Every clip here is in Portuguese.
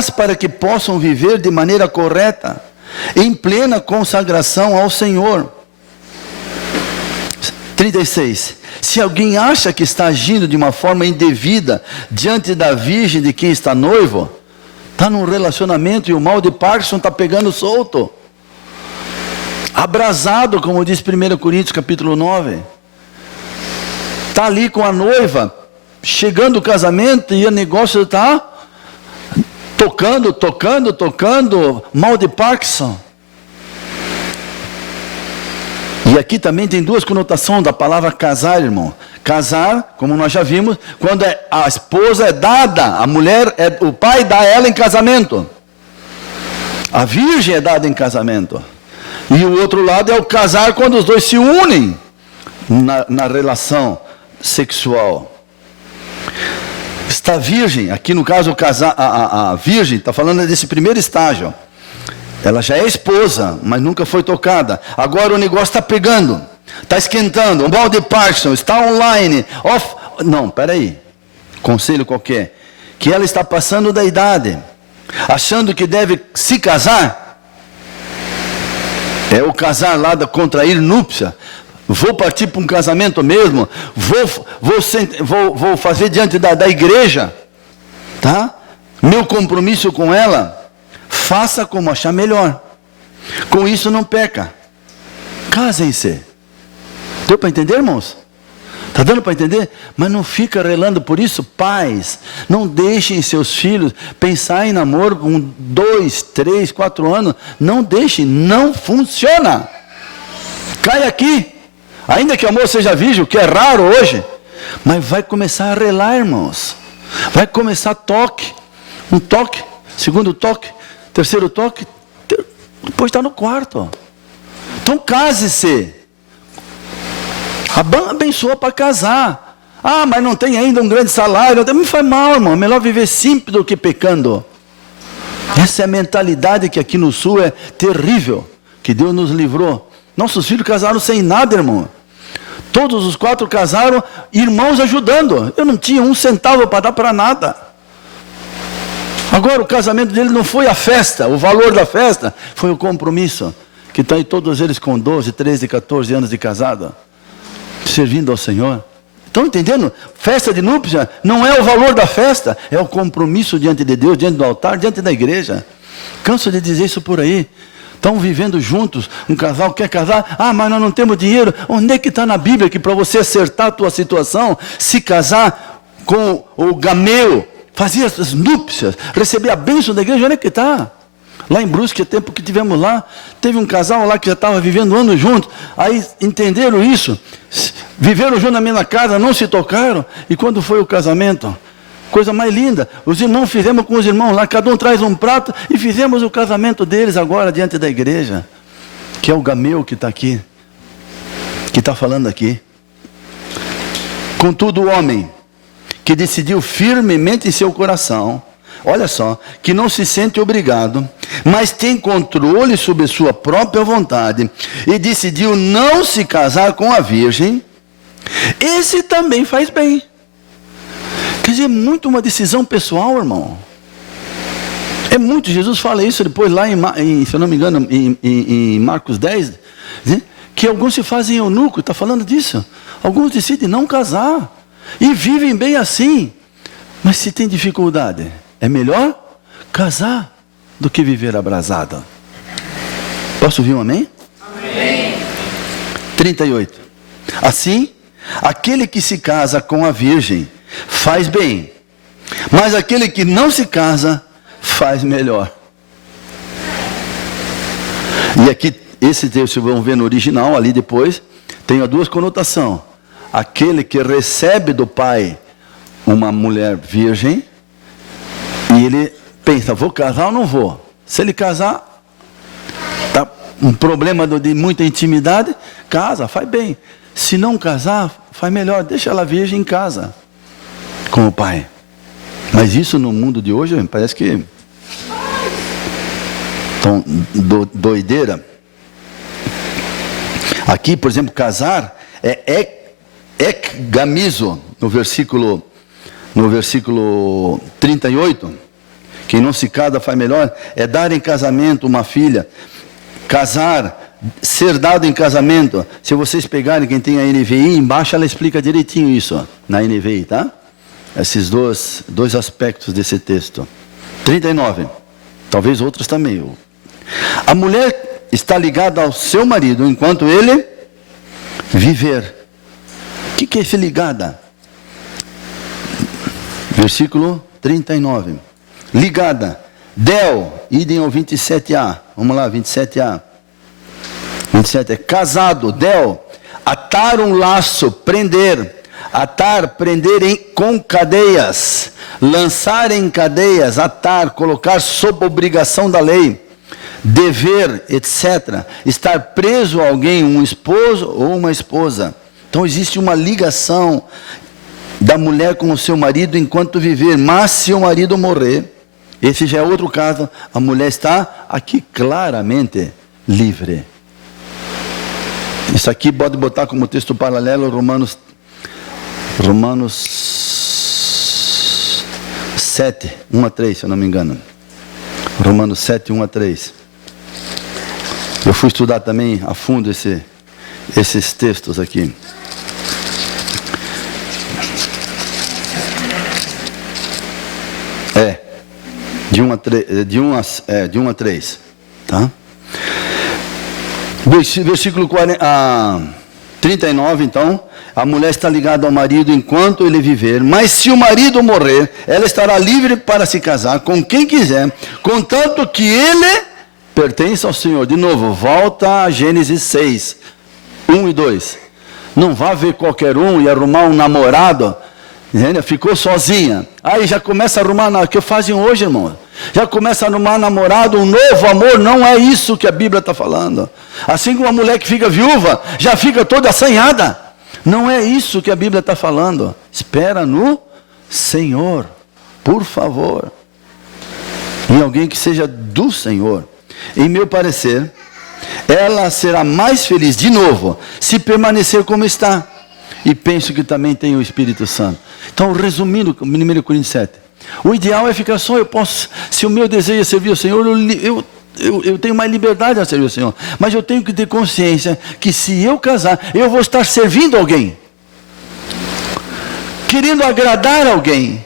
paz para que possam viver de maneira correta, em plena consagração ao Senhor. 36. Se alguém acha que está agindo de uma forma indevida diante da virgem de quem está noivo, está num relacionamento e o mal de Parkinson está pegando solto. Abrasado, como diz 1 Coríntios capítulo 9. Está ali com a noiva, chegando o casamento e o negócio está tocando, mal de Parkinson. E aqui também tem duas conotações da palavra casar, irmão. Casar, como nós já vimos, quando a esposa é dada, a mulher, o pai dá ela em casamento. A virgem é dada em casamento. E o outro lado é o casar, quando os dois se unem na relação sexual. Está virgem, aqui no caso a virgem, está falando desse primeiro estágio. Ela já é esposa, mas nunca foi tocada. Agora o negócio está pegando, está esquentando. O mal de Parkinson está online. Não, peraí. Conselho qualquer. Que ela está passando da idade, achando que deve se casar. É o casar lá da contrair núpcia. Vou partir para um casamento mesmo. Vou fazer diante da igreja. Tá? Meu compromisso com ela. Faça como achar melhor. Com isso não peca. Casem-se. Deu para entender, irmãos? Está dando para entender? Mas não fica relando por isso. Pais, não deixem seus filhos pensar em namoro com 2, 3, 4 anos. Não deixem, não funciona. Cai aqui. Ainda que o amor seja virgem, o que é raro hoje. Mas vai começar a relar, irmãos. Vai começar toque. Um toque, segundo toque, terceiro toque, depois está no quarto. Então case-se. Abençoa para casar. Ah, mas não tem ainda um grande salário. Não faz mal, irmão. É melhor viver simples do que pecando. Essa é a mentalidade que aqui no sul é terrível. Que Deus nos livrou. Nossos filhos casaram sem nada, irmão. Todos os 4 casaram, irmãos ajudando. Eu não tinha um centavo para dar para nada. Agora o casamento dele não foi a festa, o valor da festa foi o compromisso. Que estão aí todos eles com 12, 13, 14 anos de casado, servindo ao Senhor. Estão entendendo? Festa de núpcia não é o valor da festa, é o compromisso diante de Deus, diante do altar, diante da igreja. Canso de dizer isso por aí. Estão vivendo juntos, um casal quer casar, mas nós não temos dinheiro. Onde é que está na Bíblia que para você acertar a tua situação, se casar com o gameu, fazer as núpcias, receber a bênção da igreja? Onde é que está? Lá em Brusque, tempo que tivemos lá, teve um casal lá que já estava vivendo anos juntos, aí entenderam isso, viveram juntos na mesma casa, não se tocaram, e quando foi o casamento, coisa mais linda, os irmãos fizemos com os irmãos lá, cada um traz um prato, e fizemos o casamento deles agora diante da igreja, que é o gameu que está aqui, que está falando aqui. Contudo, o homem que decidiu firmemente em seu coração, olha só, que não se sente obrigado, mas tem controle sobre sua própria vontade, e decidiu não se casar com a virgem, esse também faz bem. Quer dizer, é muito uma decisão pessoal, irmão. É muito, Jesus fala isso depois lá se eu não me engano, em Marcos 10, né? Que alguns se fazem eunuco, está falando disso. Alguns decidem não casar, e vivem bem assim. Mas se tem dificuldade, é melhor casar do que viver abrasado. Posso ouvir um amém? Amém. 38. Assim, aquele que se casa com a virgem faz bem, mas aquele que não se casa faz melhor. E aqui, esse texto, vamos ver no original, ali depois, tem 2 conotações. Aquele que recebe do pai uma mulher virgem, e ele pensa, vou casar ou não vou? Se ele casar, tá um problema de muita intimidade, casa, faz bem. Se não casar, faz melhor, deixa ela virgem em casa, com o pai. Mas isso no mundo de hoje, parece que tão doideira. Aqui, por exemplo, casar é ekgamizo, no versículo 38, quem não se casa faz melhor, é dar em casamento uma filha. Casar, ser dado em casamento. Se vocês pegarem quem tem a NVI, embaixo ela explica direitinho isso, ó, na NVI, tá? Esses dois aspectos desse texto. 39. Talvez outros também. A mulher está ligada ao seu marido enquanto ele viver. O que é esse ligada? Versículo 39. Ligada. Del, idem ao 27a. Vamos lá, 27a. 27 é casado. Del, atar um laço, prender. Atar, prender com cadeias. Lançar em cadeias, atar, colocar sob obrigação da lei. Dever, etc. Estar preso a alguém, um esposo ou uma esposa. Então existe uma ligação da mulher com o seu marido enquanto viver. Mas se o marido morrer, esse já é outro caso, a mulher está aqui claramente livre. Isso aqui pode botar como texto paralelo Romanos 7, 1 a 3, se eu não me engano. Romanos 7, 1 a 3. Eu fui estudar também a fundo esses textos aqui. De 1 a 3. Tá? Versículo 39, então. A mulher está ligada ao marido enquanto ele viver. Mas se o marido morrer, ela estará livre para se casar com quem quiser, contanto que ele pertence ao Senhor. De novo, volta a Gênesis 6, 1 e 2. Não vá ver qualquer um e arrumar um namorado. Ficou sozinha. Aí já começa a arrumar, o que fazem hoje, irmão? Já começa a arrumar namorado, um novo amor. Não é isso que a Bíblia está falando. Assim como uma mulher que fica viúva, já fica toda assanhada. Não é isso que a Bíblia está falando. Espera no Senhor, por favor. Em alguém que seja do Senhor. Em meu parecer, ela será mais feliz de novo se permanecer como está. E penso que também tem o Espírito Santo. Então, resumindo, 1 Coríntios 7. O ideal é ficar só, se o meu desejo é servir ao Senhor, eu tenho mais liberdade a servir ao Senhor. Mas eu tenho que ter consciência que se eu casar, eu vou estar servindo alguém. Querendo agradar alguém.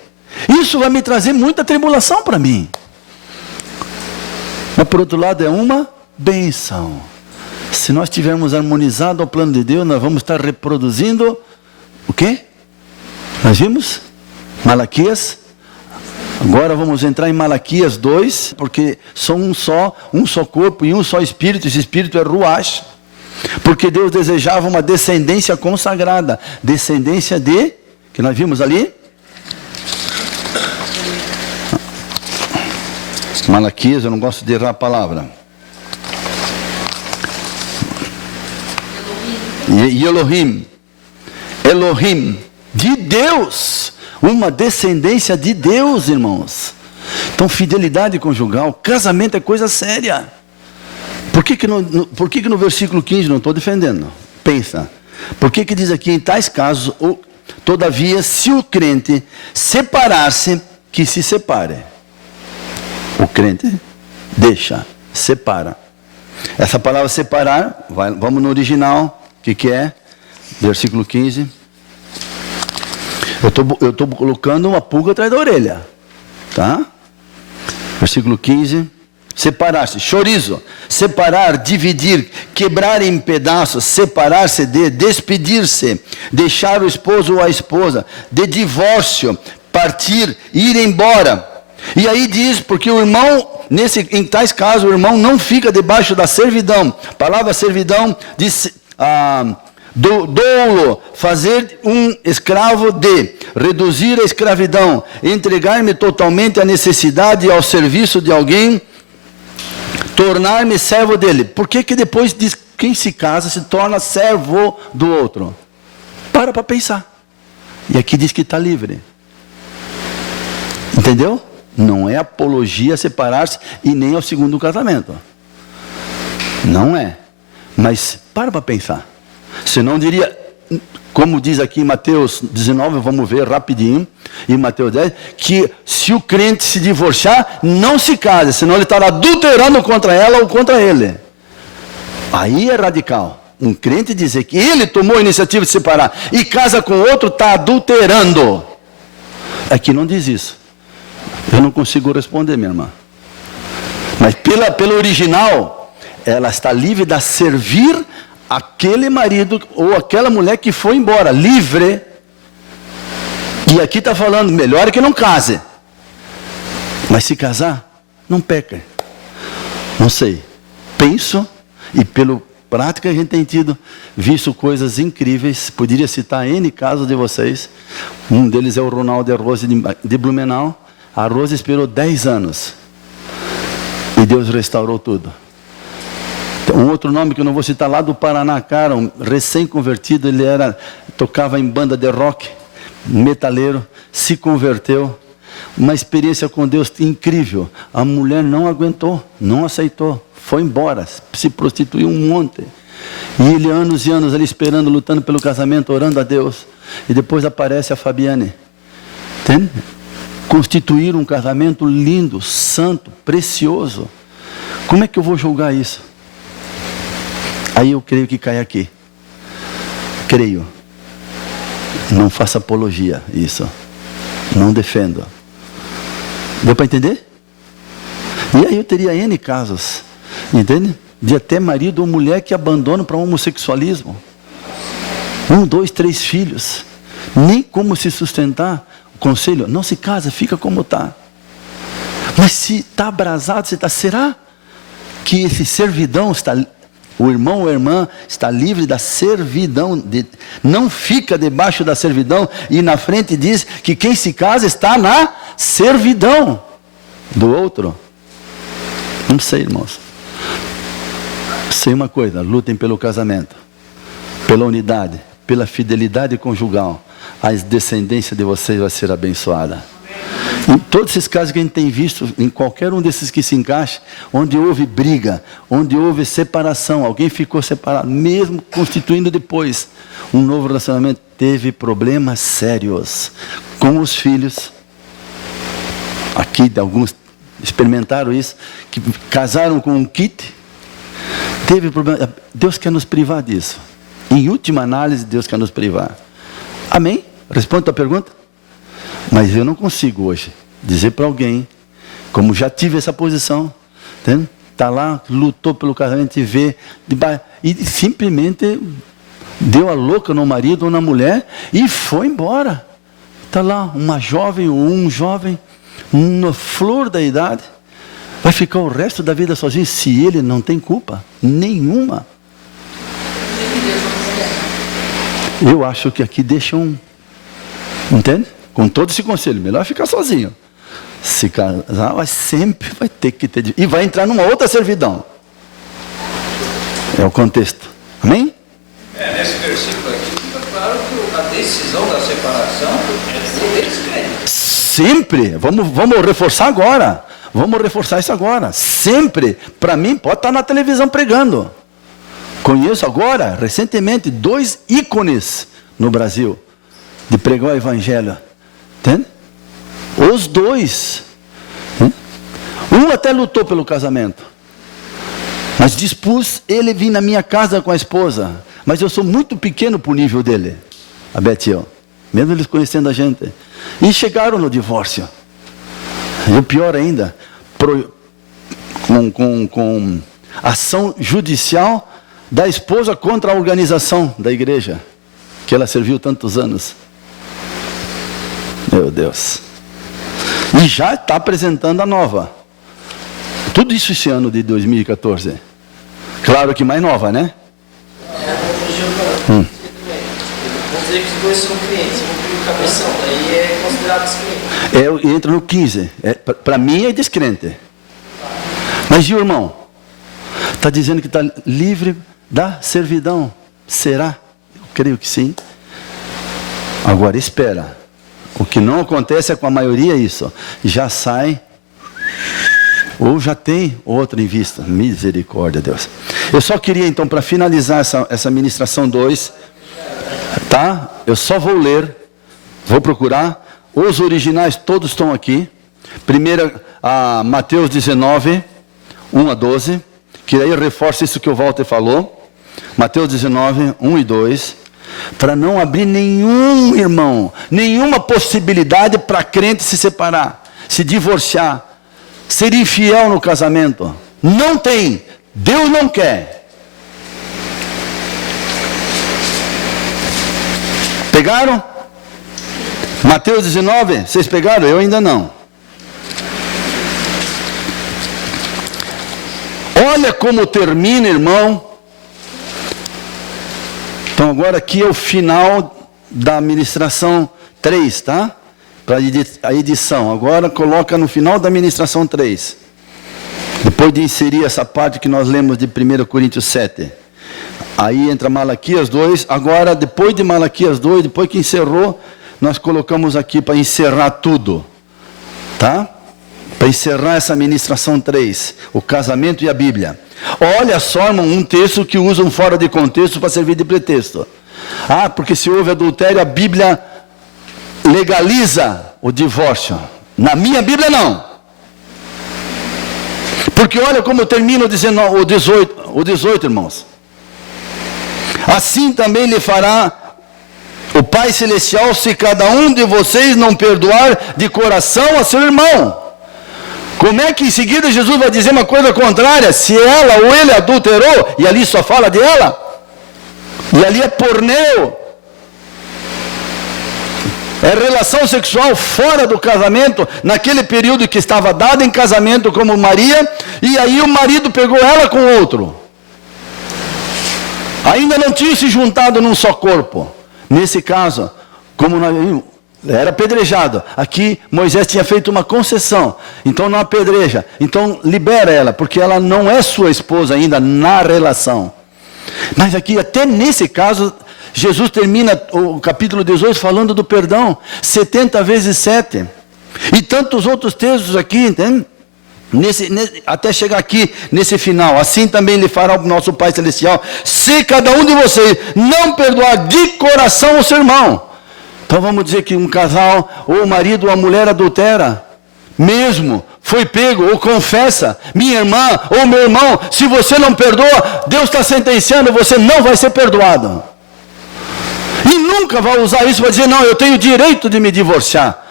Isso vai me trazer muita tribulação para mim. Mas por outro lado é uma bênção. Se nós tivermos harmonizado ao plano de Deus, nós vamos estar reproduzindo o quê? Nós vimos? Malaquias. Agora vamos entrar em Malaquias 2, porque são um só corpo e um só espírito. Esse espírito é Ruach. Porque Deus desejava uma descendência consagrada. Descendência que nós vimos ali? Malaquias, eu não gosto de errar a palavra. Elohim, de Deus, uma descendência de Deus, irmãos. Então, fidelidade conjugal, casamento é coisa séria. Por que no versículo 15, não estou defendendo, pensa, por que diz aqui, em tais casos, todavia, se o crente separar-se, que se separe. O crente separa. Essa palavra separar, vamos no original. O que é? Versículo 15. Eu estou colocando uma pulga atrás da orelha. Tá? Versículo 15. Separar-se. Chorizo. Separar, dividir, quebrar em pedaços, separar-se de, despedir-se, deixar o esposo ou a esposa, de divórcio, partir, ir embora. E aí diz, porque o irmão, em tais casos, o irmão não fica debaixo da servidão. A palavra servidão diz... dolo, fazer um escravo de, reduzir a escravidão, entregar-me totalmente à necessidade e ao serviço de alguém, tornar-me servo dele. Por que depois diz quem se casa se torna servo do outro? Para pensar. E aqui diz que está livre. Entendeu? Não é apologia a separar-se e nem ao segundo casamento. Não é. Mas para pensar. Senão diria, como diz aqui em Mateus 19, vamos ver rapidinho, em Mateus 10, que se o crente se divorciar, não se case, senão ele estará adulterando contra ela ou contra ele. Aí é radical. Um crente dizer que ele tomou a iniciativa de separar e casa com outro, está adulterando. Aqui não diz isso. Eu não consigo responder, minha irmã. Mas pelo original, ela está livre de servir aquele marido ou aquela mulher que foi embora, livre. E aqui está falando, melhor é que não case. Mas se casar, não peca. Não sei. Penso, e pelo prática a gente tem visto coisas incríveis. Poderia citar N casos de vocês. Um deles é o Ronaldo e a Rose de Blumenau. A Rose esperou 10 anos. E Deus restaurou tudo. Um outro nome que eu não vou citar, lá do Paraná, cara, um recém-convertido, ele tocava em banda de rock, metaleiro, se converteu. Uma experiência com Deus incrível. A mulher não aguentou, não aceitou, foi embora, se prostituiu um monte. E ele, anos e anos, ali esperando, lutando pelo casamento, orando a Deus. E depois aparece a Fabiane. Entende? Constituir um casamento lindo, santo, precioso. Como é que eu vou julgar isso? Aí eu creio que cai aqui. Creio. Não faça apologia isso. Não defendo. Deu para entender? E aí eu teria N casos. Entende? De até marido ou mulher que abandonam para o homossexualismo. 1, 2, 3 filhos. Nem como se sustentar. O conselho, não se casa, fica como está. Mas se está abrasado, será que esse servidão está... O irmão ou a irmã está livre da servidão, não fica debaixo da servidão, e na frente diz que quem se casa está na servidão do outro. Não sei, irmãos. Sei uma coisa, lutem pelo casamento, pela unidade, pela fidelidade conjugal. A descendência de vocês vai ser abençoada. Em todos esses casos que a gente tem visto, em qualquer um desses que se encaixe, onde houve briga, onde houve separação, alguém ficou separado, mesmo constituindo depois um novo relacionamento, teve problemas sérios com os filhos. Aqui alguns experimentaram isso, que casaram com um kit, teve problema. Deus quer nos privar disso. Em última análise, Deus quer nos privar. Amém? Responde a tua pergunta? Mas eu não consigo hoje dizer para alguém, como já tive essa posição, está lá, lutou pelo casamento e vê, e simplesmente deu a louca no marido ou na mulher e foi embora. Está lá uma jovem ou um jovem, na flor da idade, vai ficar o resto da vida sozinho, se ele não tem culpa nenhuma. Eu acho que aqui deixa entende? Com todo esse conselho, melhor ficar sozinho. Se casar, mas sempre vai ter que ter... E vai entrar numa outra servidão. É o contexto. Amém? Nesse versículo aqui fica claro que a decisão da separação é deles crentes. Sempre. Vamos reforçar agora. Vamos reforçar isso agora. Sempre. Para mim, pode estar na televisão pregando. Conheço agora, recentemente, 2 ícones no Brasil de pregar o evangelho. Entende? Os 2. Um até lutou pelo casamento. Mas dispus ele vir na minha casa com a esposa. Mas eu sou muito pequeno para o nível dele. A Beth e eu. Mesmo eles conhecendo a gente. E chegaram no divórcio. E o pior ainda, com ação judicial da esposa contra a organização da igreja, que ela serviu tantos anos. Meu Deus. E já está apresentando a nova. Tudo isso esse ano de 2014. Claro que mais nova, né? Vamos dizer que os dois são clientes, vão pedir o cabeção, daí é considerado descrente. Entra no 15. Para mim é descrente. Mas e o irmão? Está dizendo que está livre da servidão. Será? Eu creio que sim. Agora espera. O que não acontece é com a maioria isso. Já sai, ou já tem outro em vista. Misericórdia, Deus. Eu só queria então, para finalizar essa ministração 2, Tá? Eu só vou ler, vou procurar. Os originais todos estão aqui. Primeira, Mateus 19, 1 a 12. Que aí reforça isso que o Walter falou. Mateus 19, 1 e 2. Para não abrir nenhum, irmão, nenhuma possibilidade para crente se separar, se divorciar, ser infiel no casamento. Não tem. Deus não quer. Pegaram? Mateus 19, vocês pegaram? Eu ainda não. Olha como termina, irmão. Então agora aqui é o final da ministração 3, tá? Para a edição. Agora coloca no final da ministração 3. Depois de inserir essa parte que nós lemos de 1 Coríntios 7. Aí entra Malaquias 2. Agora, depois de Malaquias 2, depois que encerrou, nós colocamos aqui para encerrar tudo. Tá? Para encerrar essa ministração 3. O casamento e a Bíblia. Olha só, irmão, um texto que usam fora de contexto para servir de pretexto. Ah, porque se houve adultério, a Bíblia legaliza o divórcio. Na minha Bíblia, não. Porque olha como termina o 18, irmãos. Assim também lhe fará o Pai Celestial, se cada um de vocês não perdoar de coração a seu irmão. Como é que em seguida Jesus vai dizer uma coisa contrária? Se ela ou ele adulterou, e ali só fala de ela, e ali é porneu, é relação sexual fora do casamento, naquele período que estava dada em casamento como Maria, e aí o marido pegou ela com outro. Ainda não tinha se juntado num só corpo. Nesse caso, como era apedrejado. Aqui Moisés tinha feito uma concessão. Então não apedreja. Então libera ela, porque ela não é sua esposa ainda na relação. Mas aqui, até nesse caso, Jesus termina o capítulo 18 falando do perdão. 70 vezes 7. E tantos outros textos aqui, entende? Até chegar aqui, nesse final. Assim também lhe fará o nosso Pai Celestial, se cada um de vocês não perdoar de coração o seu irmão. Então vamos dizer que um casal, ou o marido ou a mulher adultera, mesmo, foi pego ou confessa, minha irmã ou meu irmão, se você não perdoa, Deus está sentenciando, você não vai ser perdoado. E nunca vai usar isso para dizer, não, eu tenho direito de me divorciar.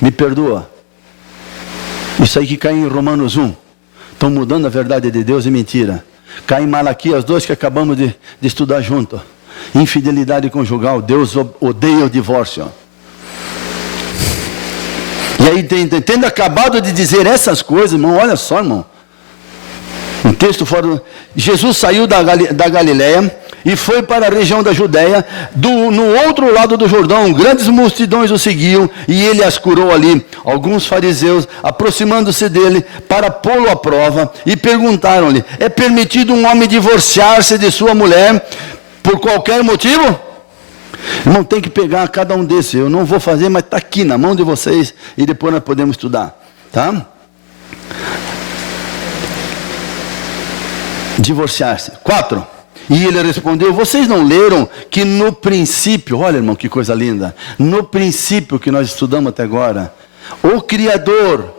Me perdoa. Isso aí que cai em Romanos 1. Estão mudando a verdade de Deus em mentira. Cai em Malaquias 2 que acabamos de estudar junto. Infidelidade conjugal. Deus odeia o divórcio. E aí, tendo acabado de dizer essas coisas, irmão, olha só, irmão. Um texto fora. Jesus saiu da Galileia e foi para a região da Judéia, no outro lado do Jordão, grandes multidões o seguiam, e ele as curou ali. Alguns fariseus, aproximando-se dele, para pô-lo à prova, e perguntaram-lhe, é permitido um homem divorciar-se de sua mulher, por qualquer motivo? Irmão, tem que pegar cada um desses, eu não vou fazer, mas está aqui na mão de vocês, e depois nós podemos estudar, tá? Divorciar-se. 4. E ele respondeu, vocês não leram que no princípio, olha irmão que coisa linda, no princípio que nós estudamos até agora, o Criador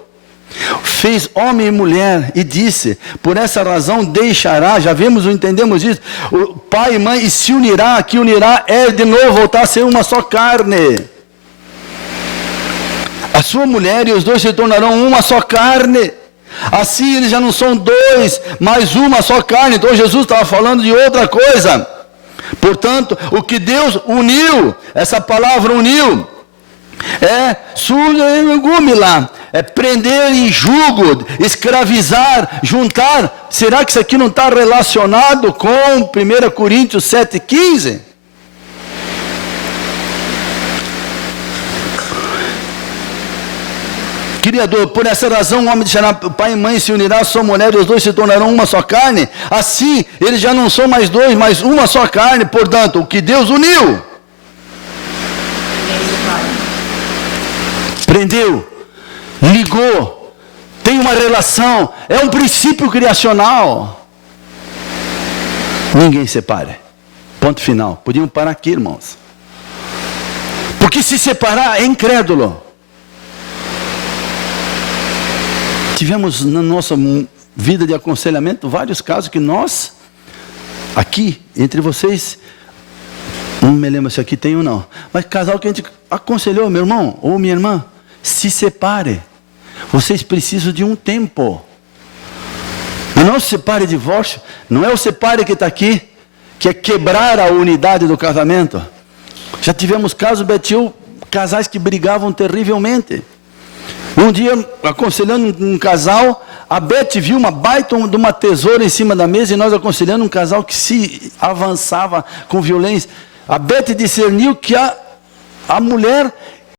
fez homem e mulher e disse, por essa razão deixará, já vimos, entendemos isso, o pai e mãe, e se unirá, que unirá é de novo voltar a ser uma só carne. A sua mulher e os dois se tornarão uma só carne. Assim eles já não são dois, mas uma só carne. Então Jesus estava falando de outra coisa. Portanto, o que Deus uniu, essa palavra uniu, é lá, é prender em jugo, escravizar, juntar. Será que isso aqui não está relacionado com 1 Coríntios 7,15? Criador, por essa razão o homem deixará pai e mãe, se unirá a sua mulher, e os dois se tornarão uma só carne. Assim, eles já não são mais dois, mas uma só carne. Portanto, o que Deus uniu, prendeu, ligou, tem uma relação, é um princípio criacional. Ninguém separa. Ponto final. Podíamos parar aqui, irmãos. Porque se separar é incrédulo. Tivemos na nossa vida de aconselhamento vários casos que nós, aqui, entre vocês, não me lembro se aqui tem ou não, mas casal que a gente aconselhou, meu irmão ou minha irmã, se separe. Vocês precisam de um tempo. Não se separe de divórcio, não é o separe que está aqui, que é quebrar a unidade do casamento. Já tivemos casos, Betil, casais que brigavam terrivelmente. Um dia, aconselhando um casal, a Beth viu uma baita de uma tesoura em cima da mesa, e nós aconselhando um casal que se avançava com violência. A Beth discerniu que a mulher